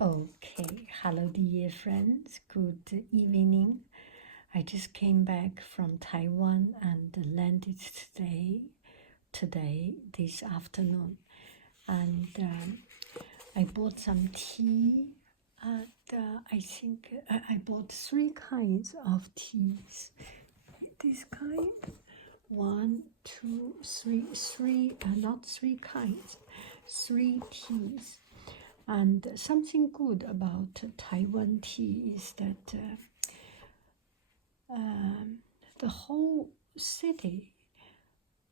Okay, hello dear friends, good evening. I just came back from Taiwan and landed today, this afternoon. And I bought some tea and I think I bought 3 kinds of teas. This kind, 1, 2, 3, not 3 kinds, 3 teas. And something good about Taiwan tea is that the whole city,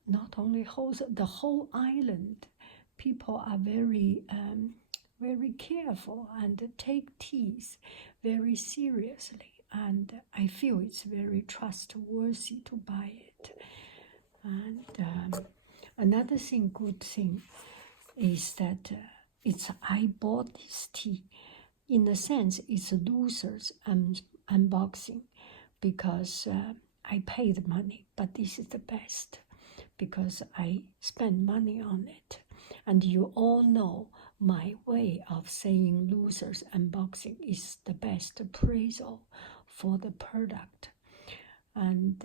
not only the whole island, people are very careful and take teas very seriously. And I feel it's very trustworthy to buy it. And another good thing is that I bought this tea. In a sense, it's a loser's unboxing because I paid money, but this is the best because I spent money on it. And you all know my way of saying loser's unboxing is the best appraisal for the product. And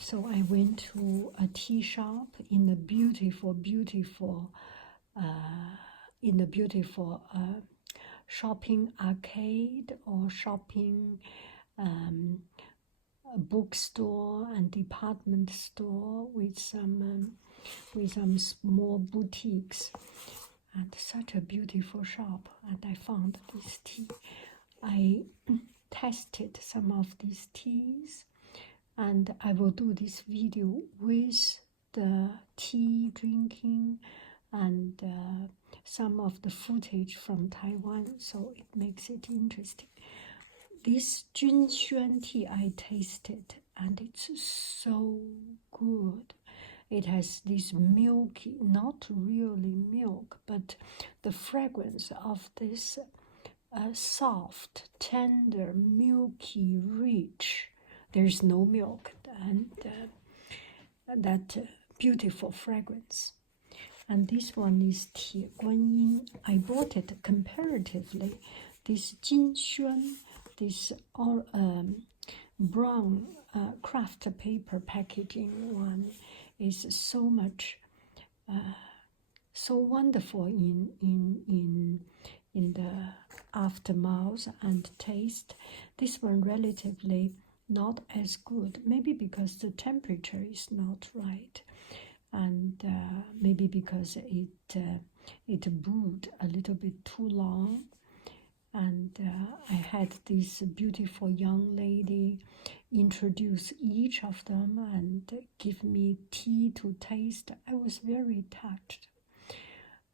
so I went to a tea shop in a beautiful shopping arcade or shopping bookstore and department store with some small boutiques, and such a beautiful shop. And I found this tea. I tested some of these teas, and I will do this video with the tea drinking and some of the footage from Taiwan, so it makes it interesting. This Junxuan tea I tasted, and it's so good. It has this milky, not really milk, but the fragrance of this soft, tender, milky, rich. There's no milk, and that beautiful fragrance. And this one is Tie Guanyin. I bought it comparatively. This Jinxuan, this brown craft paper packaging one is so much, so wonderful in the aftermath and taste. This one relatively not as good, maybe because the temperature is not right. And maybe because it brewed a little bit too long. And I had this beautiful young lady introduce each of them and give me tea to taste. I was very touched.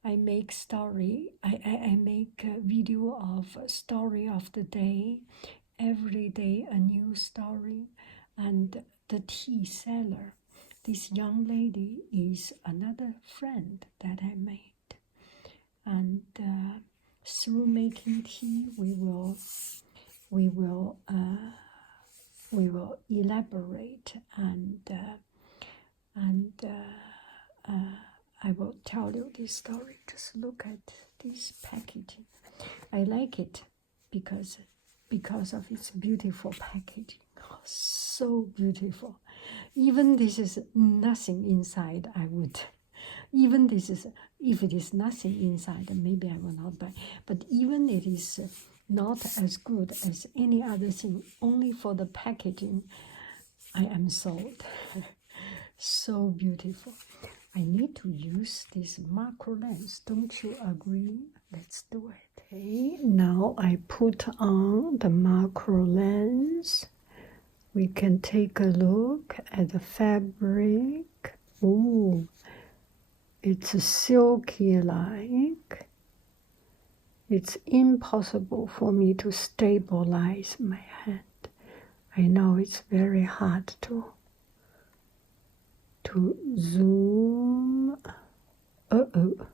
I make I make a video of a story of the day, every day a new story, and the tea seller. This young lady is another friend that I made, and through making tea, we will elaborate, and I will tell you this story. Just look at this packaging. I like it because of its beautiful packaging. Oh, so beautiful. Even this is nothing inside, I would. Even this is, if it is nothing inside, maybe I will not buy. But even it is not as good as any other thing, only for the packaging, I am sold. So beautiful. I need to use this macro lens. Don't you agree? Let's do it. Okay, now I put on the macro lens. We can take a look at the fabric. Ooh, it's silky like. It's impossible for me to stabilize my hand. I know it's very hard to zoom. Again.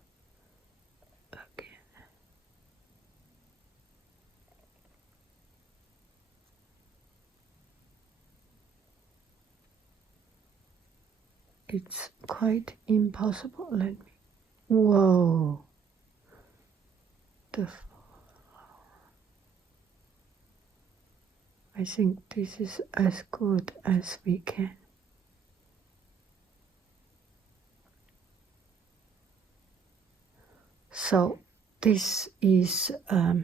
It's quite impossible. Let me. Whoa. I think this is as good as we can. So this is a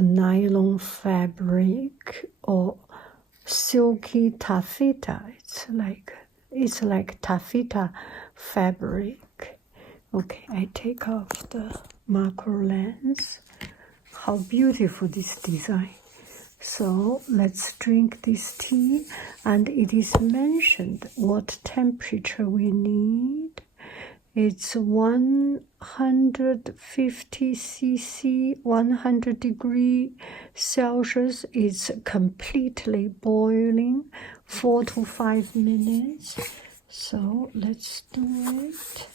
nylon fabric or silky taffeta. It's like taffeta fabric. Okay, I take off the macro lens. How beautiful this design. So let's drink this tea, and it is mentioned what temperature we need. It's 150 cc, 100 degrees Celsius. It's completely boiling, 4 to 5 minutes. So let's do it.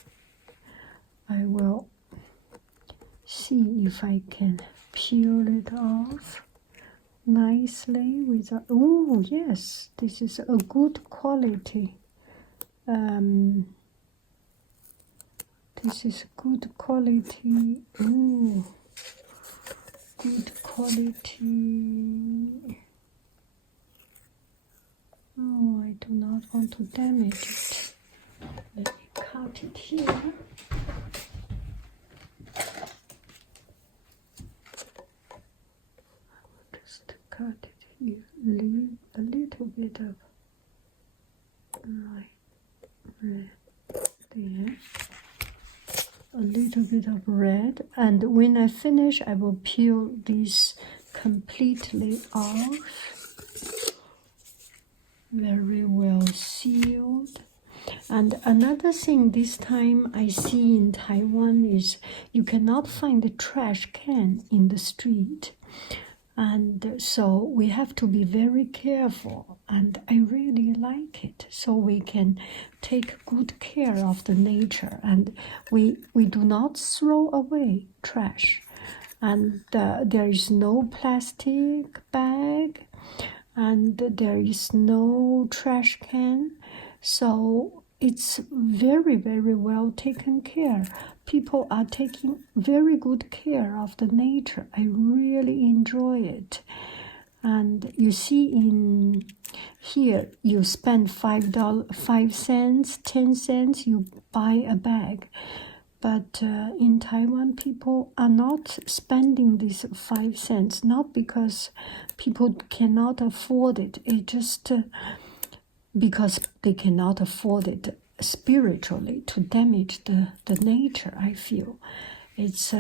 I will see if I can peel it off nicely without. Oh yes, this is a good quality. This is good quality. Oh, good quality. Oh, I do not want to damage it. Let me cut it here. Just cut it here. Leave a little bit of red there. A little bit of red, and when I finish, I will peel this completely off. Very well sealed. And another thing this time I see in Taiwan is you cannot find a trash can in the street. And so we have to be very careful, and I really like it. So we can take good care of the nature, and we do not throw away trash. And there is no plastic bag, and there is no trash can. So it's very, very well taken care. People are taking very good care of the nature. I really enjoy it. And you see in here, you spend $5, 5 cents, 10 cents, you buy a bag. But in Taiwan, people are not spending these 5 cents, not because people cannot afford it. It just because they cannot afford it spiritually to damage the nature. I feel it's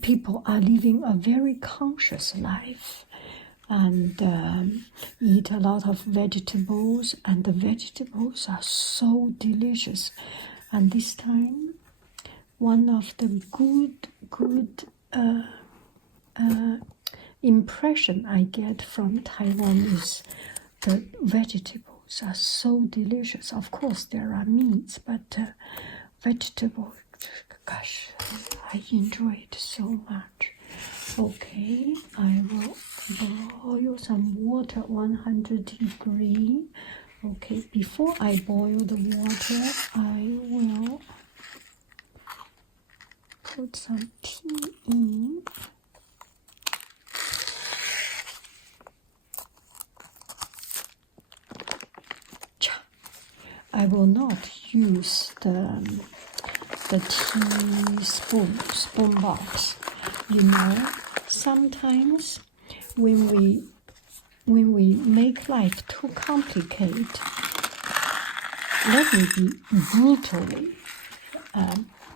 people are living a very conscious life, and eat a lot of vegetables, and the vegetables are so delicious. And this time, one of the good impression I get from Taiwan is the vegetables are so delicious. Of course, there are meats, but vegetables, gosh, I enjoy it so much. Okay, I will boil some water, 100 degrees. Okay, before I boil the water, I will put some tea in. I will not use the spoon box. You know, sometimes when we make life too complicated, let me be brutally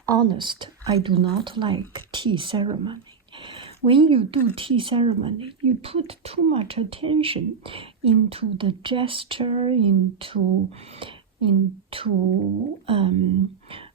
honest. I do not like tea ceremony. When you do tea ceremony, you put too much attention into the gesture, into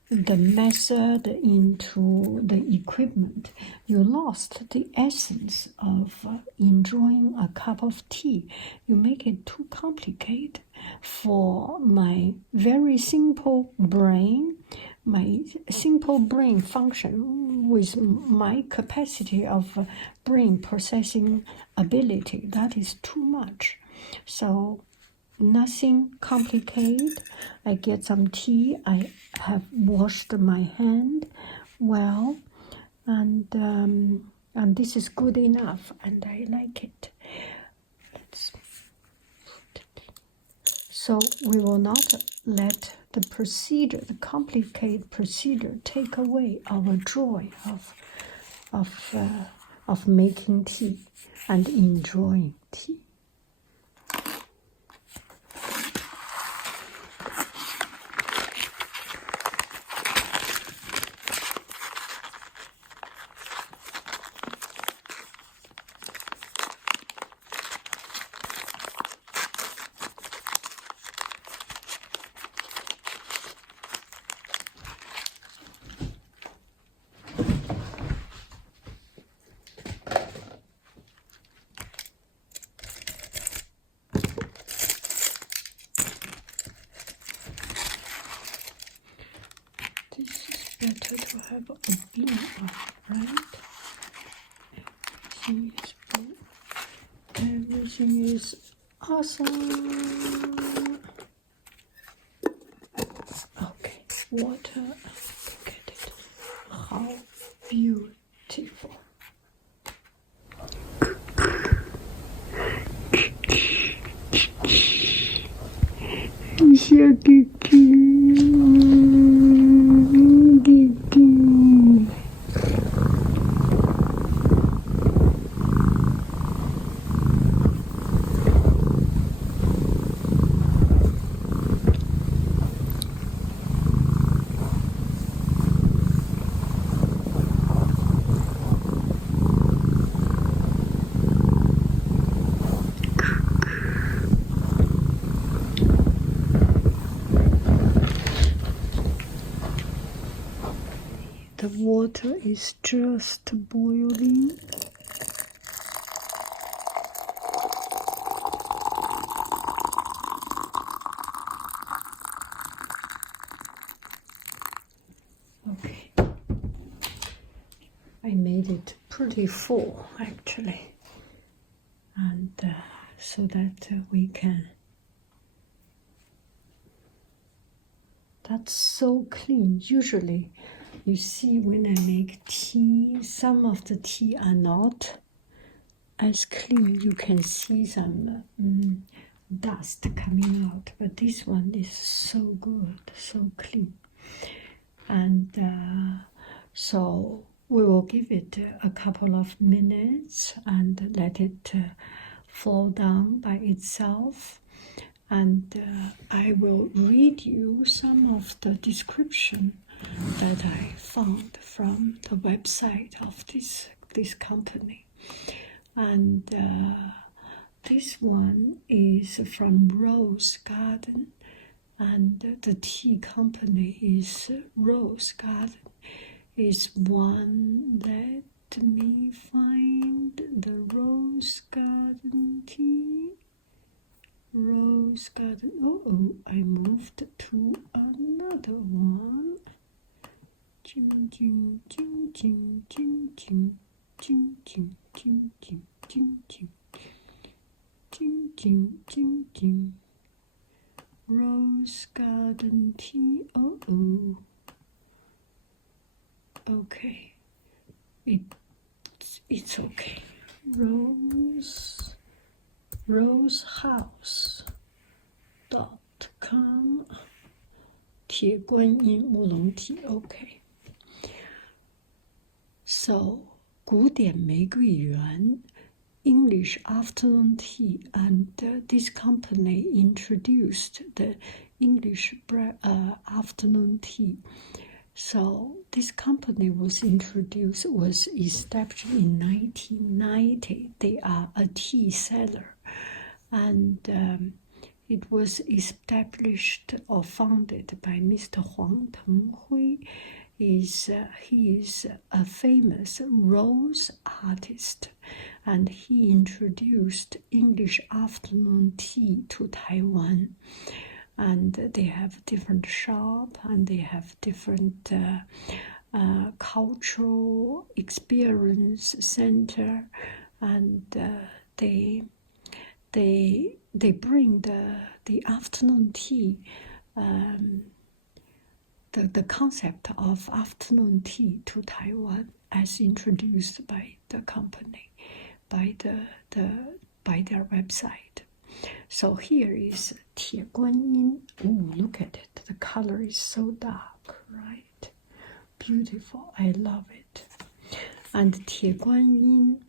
the method, into the equipment. You lost the essence of enjoying a cup of tea. You make it too complicated for my very simple brain. My simple brain function with my capacity of brain processing ability, that is too much. So nothing complicated. I get some tea. I have washed my hand well, and And this is good enough, and I like it. So we will not let the procedure, the complicated procedure, take away our joy of making tea and enjoying tea. This is better to have a bean off, right? Everything is awesome. Okay, water. Look at it. How beautiful. The water is just boiling. Okay. I made it pretty full, actually. And so that we can... That's so clean. Usually, you see when I make tea, some of the tea are not as clean. You can see some dust coming out, but this one is so good, so clean. And so we will give it a couple of minutes and let it fall down by itself. And I will read you some of the description that I found from the website of this company. And this one is from Rose Garden, and the tea company is Rose Garden. Is one, let me find the Rose Garden tea. Rose Garden. Oh, I moved to another one. Ching, ching, ching, ching, ching, ching, ching, ching, ching, ching, ching, ching, ching, ching, ching, ching. Rose Garden tea. Oh. Okay. It's okay. rosehouse.com 铁观音乌龙 tea. Okay. So 古典玫瑰园 English afternoon tea, and this company introduced the English afternoon tea. So this company was established in 1990. They are a tea seller, and it was established or founded by Mr. Huang Tenghui. He is a famous rose artist, and he introduced English afternoon tea to Taiwan. And they have different shop, and they have different cultural experience center, and they bring the afternoon tea, the concept of afternoon tea to Taiwan as introduced by the company by their website. So here is 铁观音. Oh, look at it. The color is so dark, right? Beautiful. I love it. And 铁观音,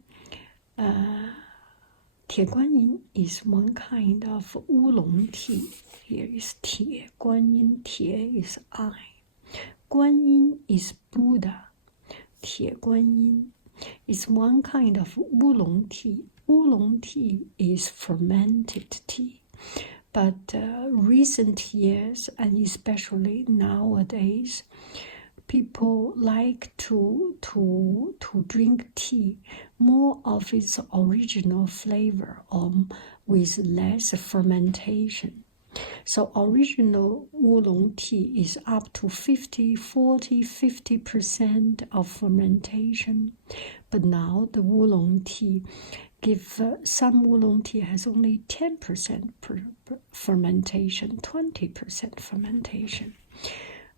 铁观音 is one kind of 乌龙 tea. Here is 铁观音. 铁 is I. 观音 is Buddha. 铁观音 is one kind of 乌龙 tea. Oolong tea is fermented tea. But recent years, and especially nowadays, people like to drink tea more of its original flavor with less fermentation. So original oolong tea is up to 50% of fermentation. But now the oolong tea, some oolong tea has only 10% fermentation, 20% fermentation.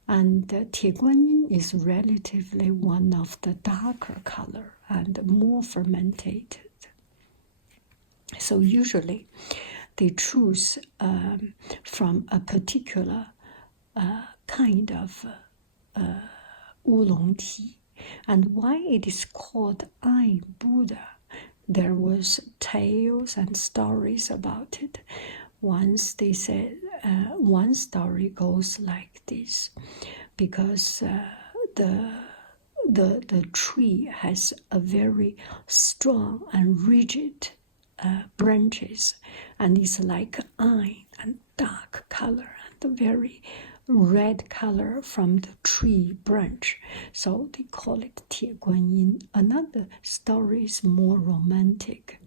And 铁观音 is relatively one of the darker color and more fermented. So usually they choose from a particular kind of oolong tea. And why it is called I Buddha, there was tales and stories about it. Once they said, one story goes like this, because the tree has a very strong and rigid branches, and it's like iron and dark color and very red color from the tree branch, so they call it 铁观音. Another story is more romantic.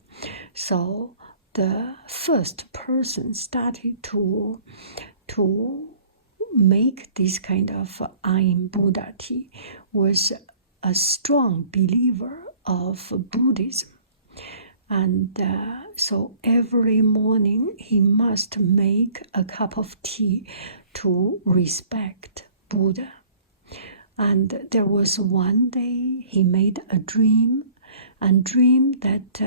So the first person started to make this kind of iron Buddha tea was a strong believer of Buddhism. And so every morning he must make a cup of tea to respect Buddha. And there was one day he made a dream, and dreamed that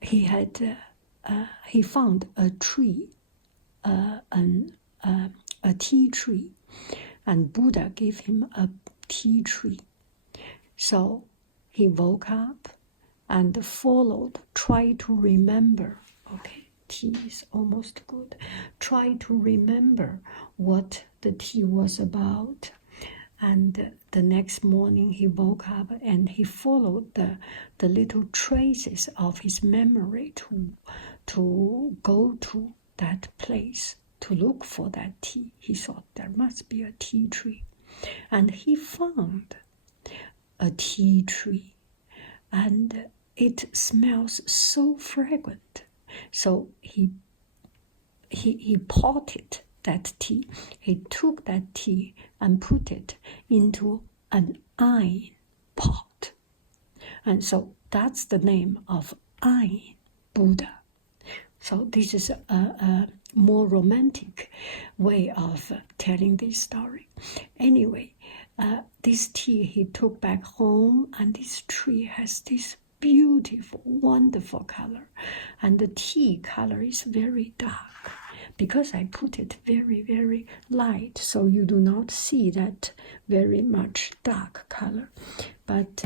he found a tree, a tea tree, and Buddha gave him a tea tree. So he woke up and tried to remember. Okay, tea is almost good. Try to remember what the tea was about. And the next morning he woke up and he followed the little traces of his memory to go to that place to look for that tea. He thought there must be a tea tree. And he found a tea tree. And it smells so fragrant. So he potted that tea. He took that tea and put it into an iron pot. And so that's the name of Iron Buddha. So this is a more romantic way of telling this story. Anyway, this tea he took back home, and this tree has this beautiful, wonderful color. And the tea color is very dark, because I put it very, very light, so you do not see that very much dark color. But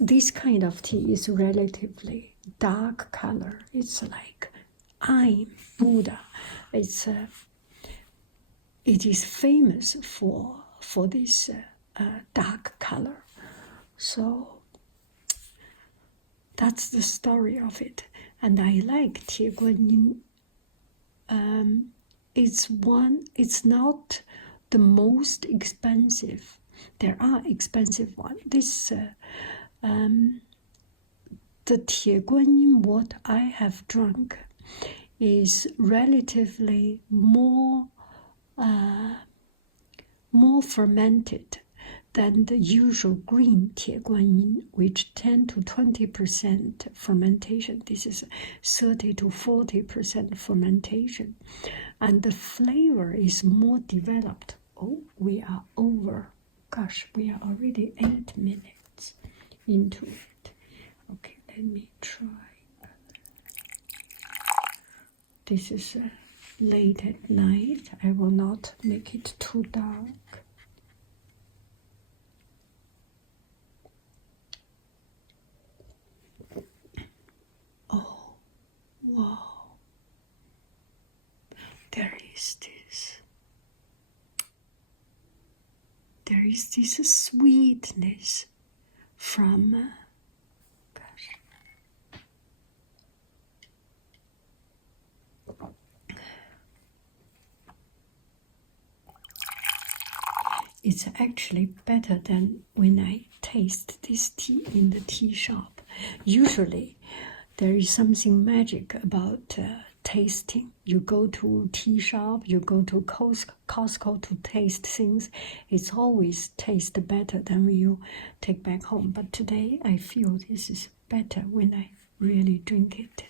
this kind of tea is relatively dark color. It's like I'm Buddha. It is famous for this dark color. So that's the story of it. And I like 铁观音. It's not the most expensive. There are expensive ones. The 铁观音, what I have drunk, is relatively more fermented than the usual green 铁观音, which 10 to 20% fermentation. This is 30 to 40% fermentation. And the flavor is more developed. Oh, we are over gosh, we are already 8 minutes into it. Okay, let me try. This is late at night. I will not make it too dark. Oh, wow. There is this sweetness from, gosh. It's actually better than when I taste this tea in the tea shop. Usually, there is something magic about tasting. You go to tea shop, you go to Costco to taste things. It's always taste better than when you take back home. But today, I feel this is better when I really drink it.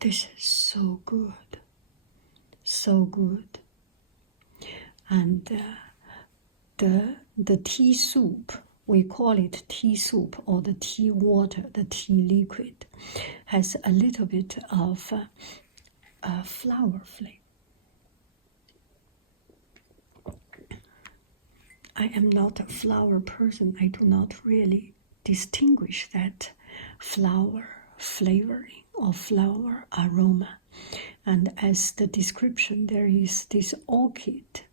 This is so good, so good. And the tea soup, we call it tea soup or the tea water, the tea liquid, has a little bit of flower flavor. I am not a flower person. I do not really distinguish that flower flavoring or flower aroma. And as the description, there is this orchid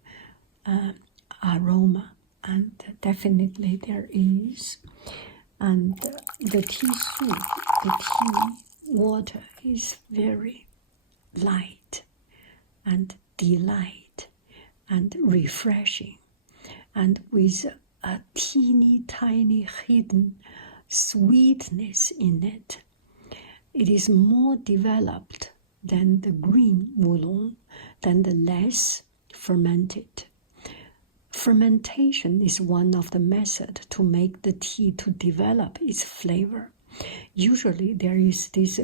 aroma, and definitely there is. And the tea soup, the tea water is very light and delight and refreshing, and with a teeny tiny hidden sweetness in it. It is more developed than the green oolong, than the less fermented. Fermentation is one of the methods to make the tea to develop its flavor. Usually there is this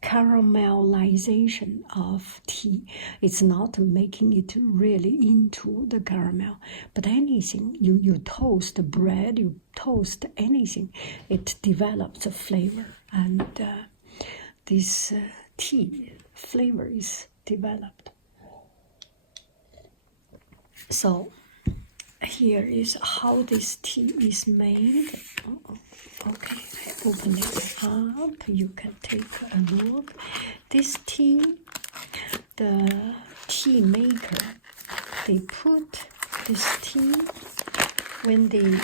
caramelization of tea. It's not making it really into the caramel, but anything, you toast bread, you toast anything, it develops a flavor, and this tea flavor is developed. So here is how this tea is made. Okay, I open it up. You can take a look. This tea, the tea maker, they put this tea when they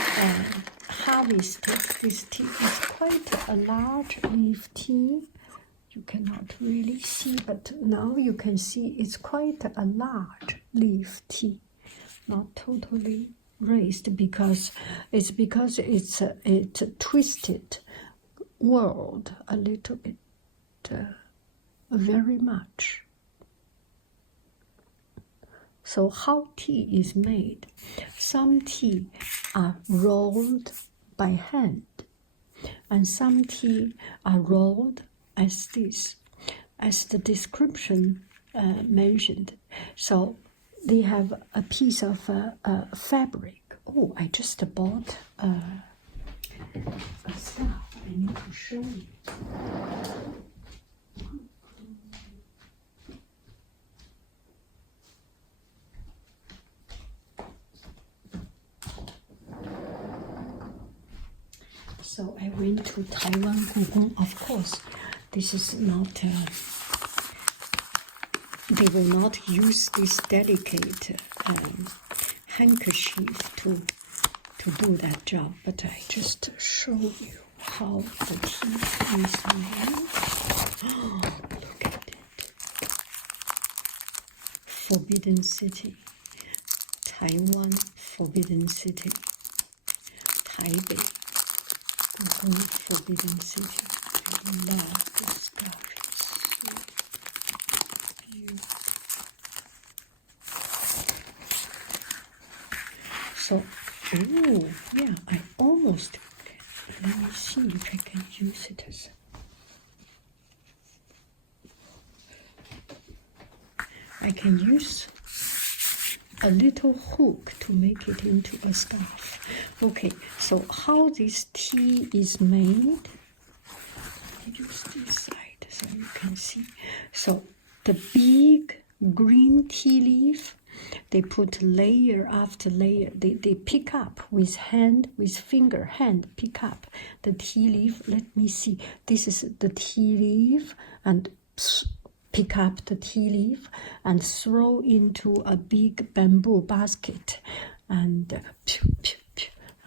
harvested. This tea is quite a large leaf tea. You cannot really see, but now you can see it's quite a large leaf tea, not totally raised, because it's twisted world a little bit, very much. So how tea is made? Some tea are rolled by hand, and some tea are rolled as this, as the description mentioned. So they have a piece of fabric. Oh, I just bought a stuff. I need to show you. So I went to Taiwan Gugong. Of course, this is not, they will not use this delicate handkerchief to do that job, but I just show you how the tea is made. Oh, look at it. Forbidden City. Taiwan Forbidden City. Taipei. Gugong Forbidden City. I love this stuff. It's so beautiful. So, oh, yeah, I almost almost, let me see if I can use it as, I can use a little hook to make it into a scarf. Okay, so how this tea is made, I use this side so you can see. So the big green tea leaf, they put layer after layer. They pick up with hand, with finger, hand, pick up the tea leaf. Let me see. This is the tea leaf, and pick up the tea leaf and throw into a big bamboo basket,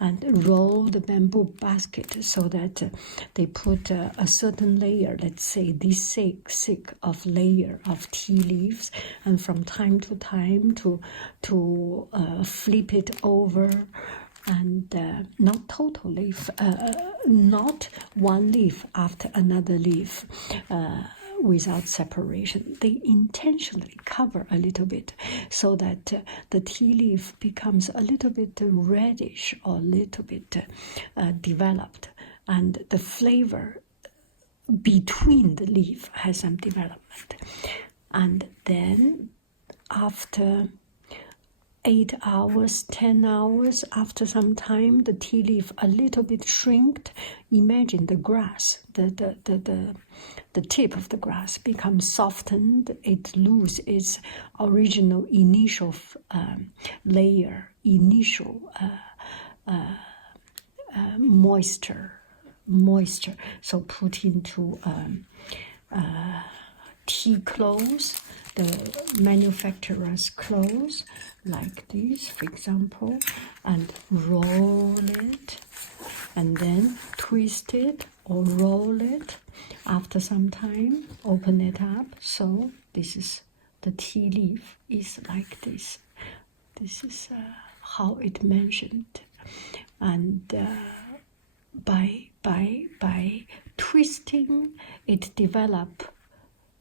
and roll the bamboo basket so that they put a certain layer, let's say this thick of layer of tea leaves, and from time to time to flip it over, and not totally, not one leaf after another leaf, without separation. They intentionally cover a little bit so that the tea leaf becomes a little bit reddish or a little bit developed, and the flavor between the leaf has some development. And then after 8 hours, 10 hours, after some time, the tea leaf a little bit shrinked. Imagine the grass, the tip of the grass becomes softened. It loses its original initial layer, initial moisture. So put into tea cloths, the manufacturer's clothes, like this, for example, and roll it, and then twist it or roll it. After some time, open it up. So this is the tea leaf is like this. This is how it mentioned, and by twisting, it develop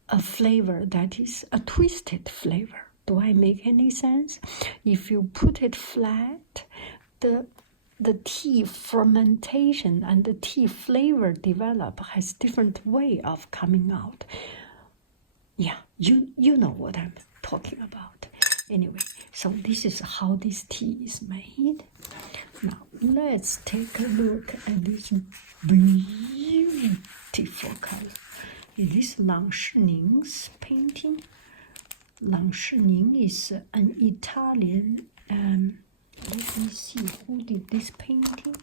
a flavor that is a twisted flavor. Do I make any sense? If you put it flat, the tea fermentation and the tea flavor develop has different way of coming out. Yeah, you know what I'm talking about. Anyway, so this is how this tea is made. Now let's take a look at this beautiful color. Is this Lang Shining's painting? Lang Shining is an Italian. Let me see, who did this painting?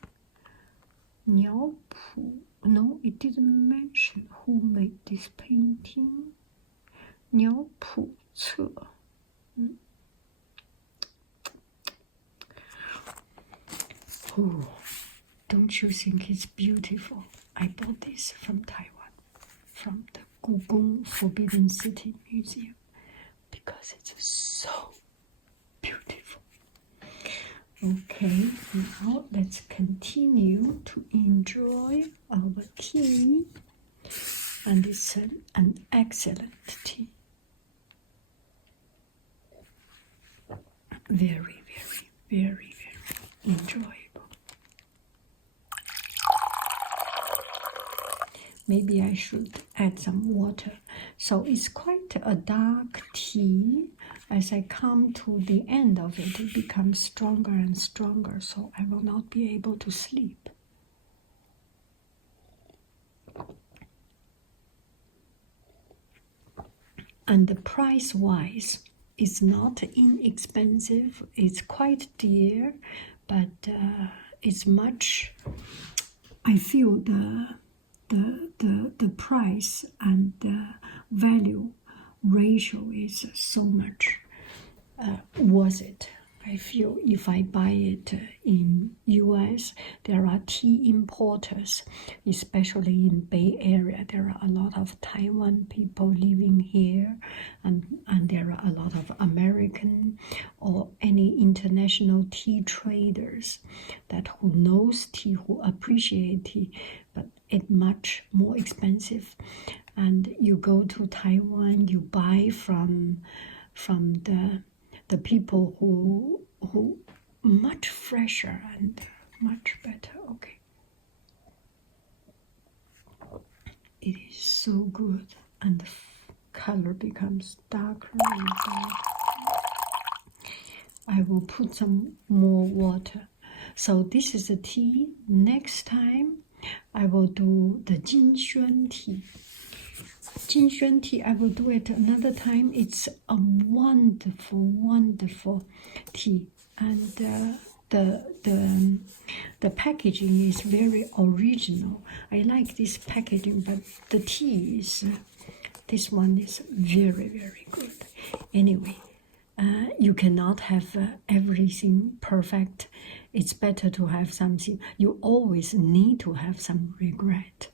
Niao Pu. No, it didn't mention who made this painting. Niao Pu Ce. Oh, don't you think it's beautiful? I bought this from Taiwan, from the Gugong Forbidden City Museum, because it's so beautiful. Okay, now let's continue to enjoy our tea, and it's an excellent tea. Very, very, very, very enjoyable. Maybe I should add some water. So it's quite a dark tea. As I come to the end of it, it becomes stronger and stronger, so I will not be able to sleep. And the price-wise, it's not inexpensive. It's quite dear, but it's much. I feel the price and the value ratio is so much worth it. I feel if I buy it in US, there are tea importers, especially in Bay Area. There are a lot of Taiwan people living here, and there are a lot of American or any international tea traders that who knows tea, who appreciate tea, but it's much more expensive. And you go to Taiwan, you buy from the people who much fresher and much better. Okay. so good, and the color becomes darker and darker. I will put some more water. So this is the tea. Next time I will do the Jinxuan tea. Jinxuan tea, I will do it another time. It's a wonderful, wonderful tea. And the packaging is very original. I like this packaging, but the tea is, this one is very, very good. Anyway, you cannot have everything perfect. It's better to have something. You always need to have some regret.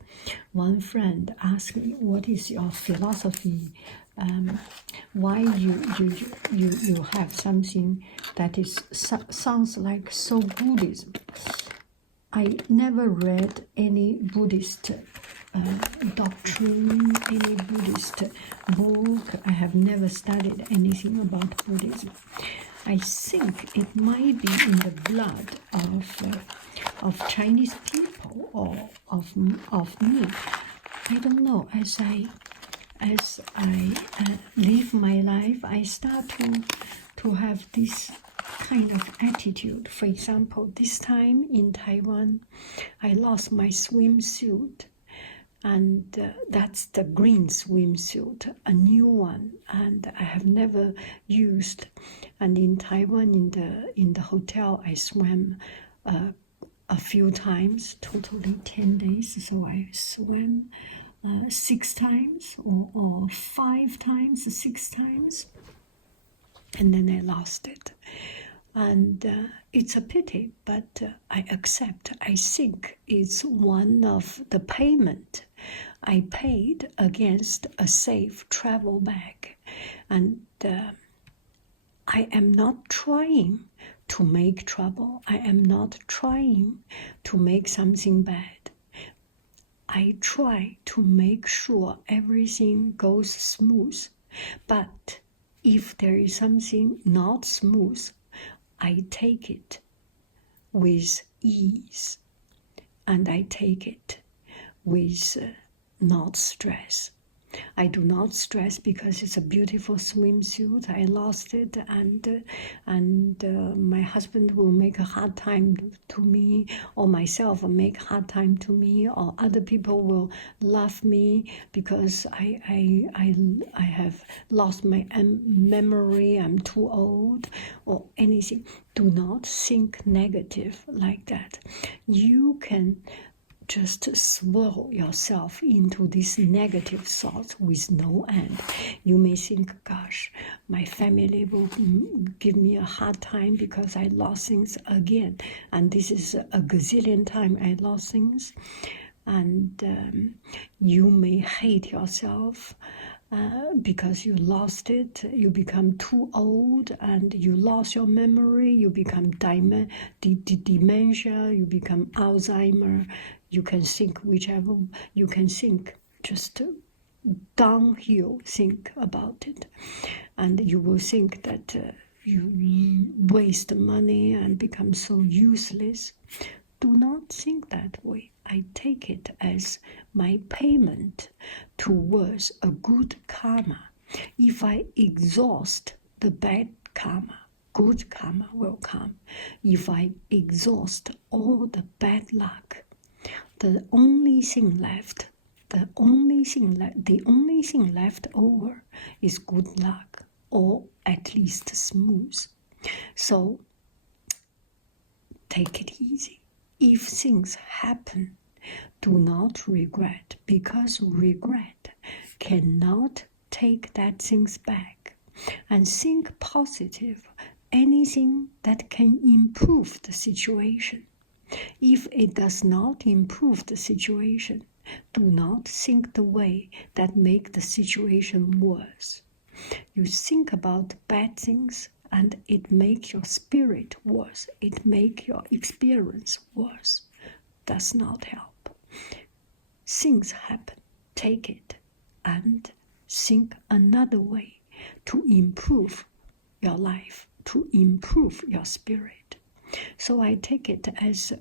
One friend asked me, what is your philosophy? Why you have something that is sounds like so Buddhism? I never read any Buddhist doctrine, any Buddhist book. I have never studied anything about Buddhism. I think it might be in the blood of Chinese people or of me. I don't know. As I live my life, I start to have this kind of attitude. For example, this time in Taiwan, I lost my swimsuit, and that's the green swimsuit, a new one, and I have never used. And in Taiwan, in the hotel, I swam a few times, totally 10 days. So I swam 6 times or 5 times, 6 times, and then I lost it. And it's a pity, but I accept. I think it's one of the payment I paid against a safe travel bag. And I am not trying to make trouble. I am not trying to make something bad. I try to make sure everything goes smooth. But if there is something not smooth, I take it with ease, and I take it with not stress. I do not stress because it's a beautiful swimsuit. I lost it, and my husband will make a hard time to me, or myself will make hard time to me, or other people will love me because I have lost my memory. I'm too old, or anything. Do not think negative like that. You can just swirl yourself into this negative thoughts with no end. You may think, gosh, my family will give me a hard time because I lost things again. And this is a gazillion time I lost things. And you may hate yourself because you lost it. You become too old and you lost your memory. You become dementia. You become Alzheimer. You can think whichever you can think, just downhill think about it. And you will think that you waste money and become so useless. Do not think that way. I take it as my payment towards a good karma. If I exhaust the bad karma, good karma will come. If I exhaust all the bad luck, the only thing left over is good luck, or at least smooth. So take it easy. If things happen, do not regret, because regret cannot take that things back. And think positive, anything that can improve the situation. If it does not improve the situation, do not think the way that make the situation worse. You think about bad things and it makes your spirit worse. It makes your experience worse. Does not help. Things happen. Take it and think another way to improve your life, to improve your spirit. So I take it as,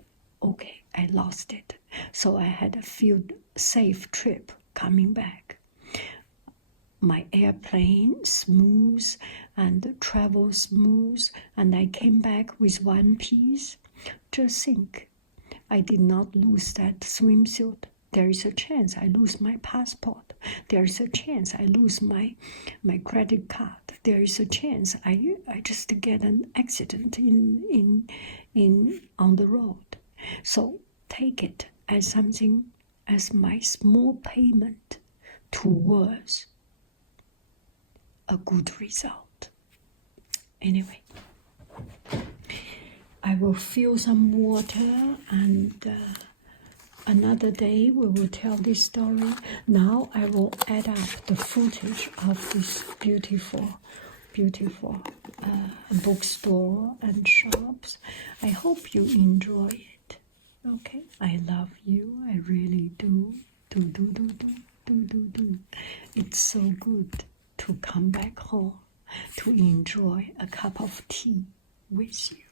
okay, I lost it. So I had a few safe trip coming back. My airplane smooth and travel smooth, and I came back with one piece. Just think, I did not lose that swimsuit. There is a chance I lose my passport. There is a chance I lose my credit card. There is a chance I just get an accident on the road. So take it as something, as my small payment towards a good result. Anyway, I will fill some water, and another day we will tell this story. Now I will add up the footage of this beautiful bookstore and shops. I hope you enjoy it. Okay, I love you. I really do. It's so good to come back home to enjoy a cup of tea with you.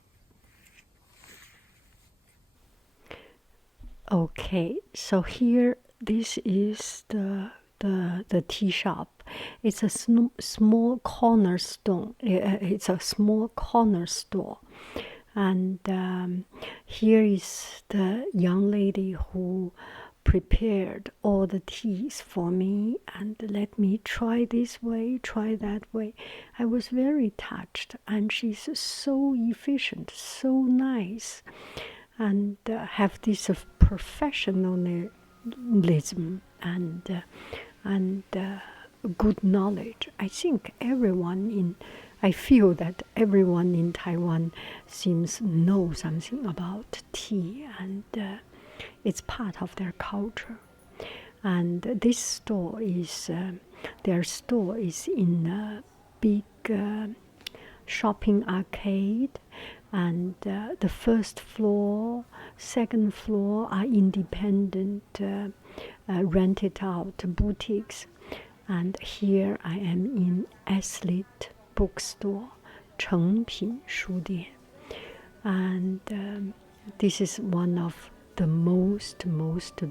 Okay, so here, this is the tea shop. It's a small corner store. It's a small corner store, and here is the young lady who prepared all the teas for me and let me try this way, try that way. I was very touched, and she's so efficient, so nice, and have this professionalism and good knowledge. I feel that everyone in Taiwan seems know something about tea, and it's part of their culture. And this store is, their store is in a big shopping arcade, and the first floor, second floor are independent, rented out boutiques. And here I am in Aslit bookstore, 诚品书店, and this is one of the most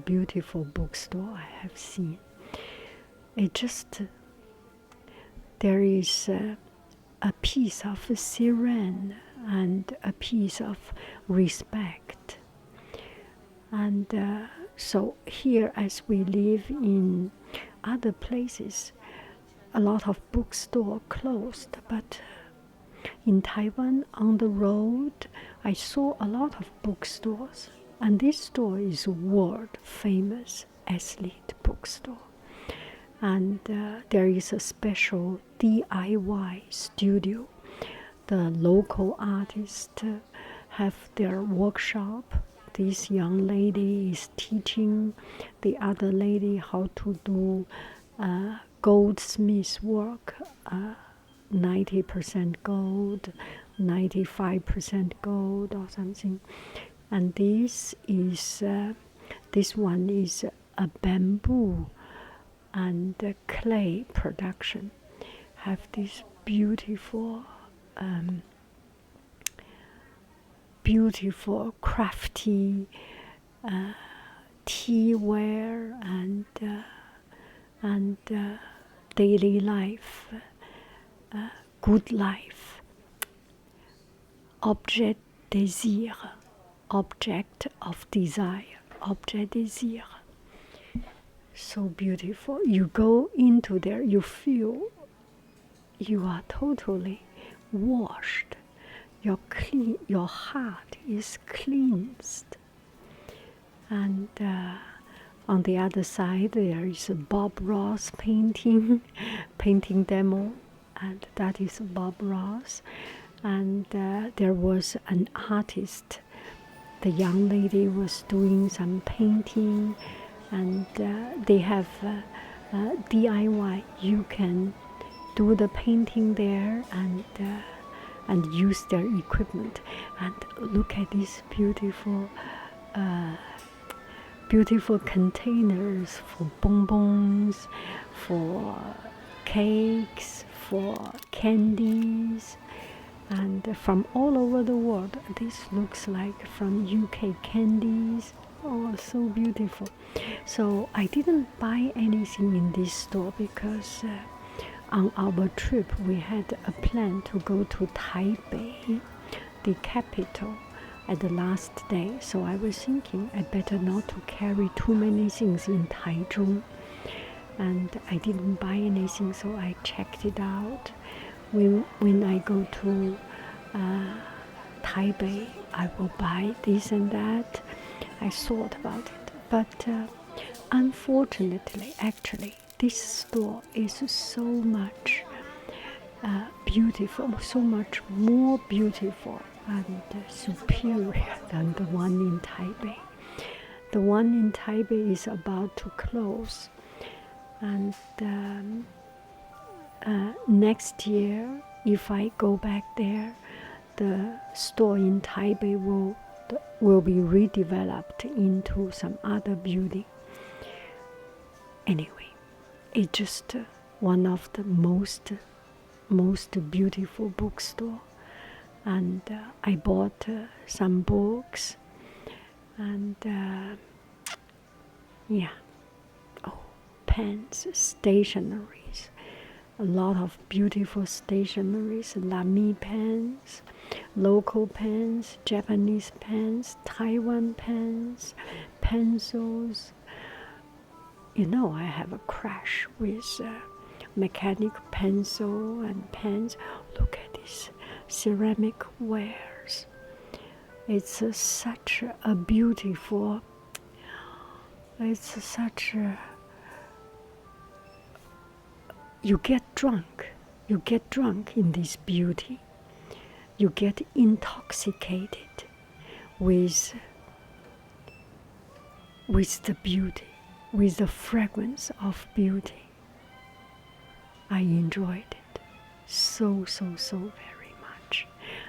beautiful bookstore I have seen. It just, there is a piece of serene and a piece of respect. And so here, as we live in other places, a lot of bookstores closed, but in Taiwan, on the road, I saw a lot of bookstores, and this store is world famous Aslit bookstore. And there is a special DIY studio. The local artists have their workshop. This young lady is teaching the other lady how to do goldsmith work, 90% gold, 95% gold or something. And this one is a bamboo and clay production. Have this beautiful crafty teaware and daily life, good life. Objet désir, object of desire, objet désir. So beautiful. You go into there, you feel you are totally washed. Your heart is cleansed. And on the other side, there is a Bob Ross painting demo, and that is Bob Ross. And there was an artist. The young lady was doing some painting, and they have DIY. You can do the painting there and use their equipment. And look at these beautiful containers for bonbons, for cakes, for candies, and from all over the world. This looks like from UK candies, Oh, so beautiful. So I didn't buy anything in this store because on our trip we had a plan to go to Taipei, the capital, at the last day. So I was thinking I better not to carry too many things in Taichung. And I didn't buy anything, so I checked it out. When I go to Taipei, I will buy this and that. I thought about it, but unfortunately, actually, this store is so much beautiful, so much more beautiful and superior than the one in Taipei. The one in Taipei is about to close, and next year, if I go back there, the store in Taipei will be redeveloped into some other building. Anyway, it's just one of the most beautiful bookstore, and I bought some books, and yeah, pens, stationeries, a lot of beautiful stationeries, Lamy pens, local pens, Japanese pens, Taiwan pens, pencils. You know, I have a crush with mechanical pencil and pens. Look at these ceramic wares. It's such a beautiful, it's such a, you get drunk in this beauty. You get intoxicated with the beauty, with the fragrance of beauty. I enjoyed it so very much.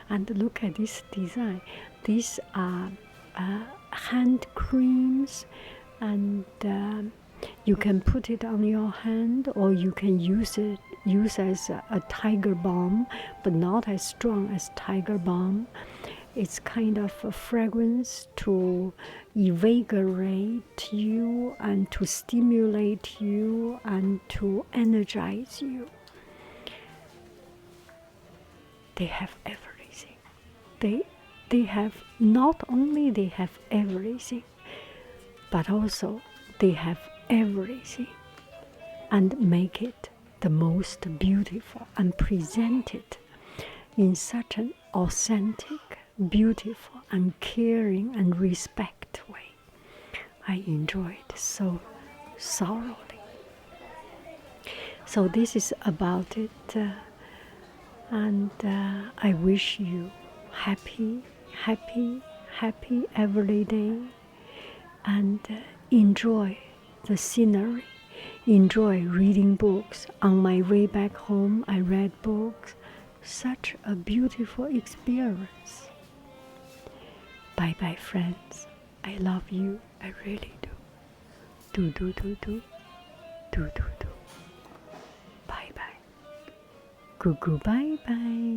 And look at this design. These are hand creams, and you can put it on your hand, or you can use as a tiger balm, but not as strong as tiger balm. It's kind of a fragrance to invigorate you and to stimulate you and to energize you. They have everything. They have not only they have everything, but also they have everything, and make it the most beautiful and present it in such an authentic, beautiful and caring and respect way. I enjoyed so thoroughly. So this is about it, and I wish you happy every day, and enjoy the scenery, enjoy reading books. On my way back home, I read books. Such a beautiful experience. Bye bye, friends. I love you. I really do. Do. Bye bye. Goo bye bye.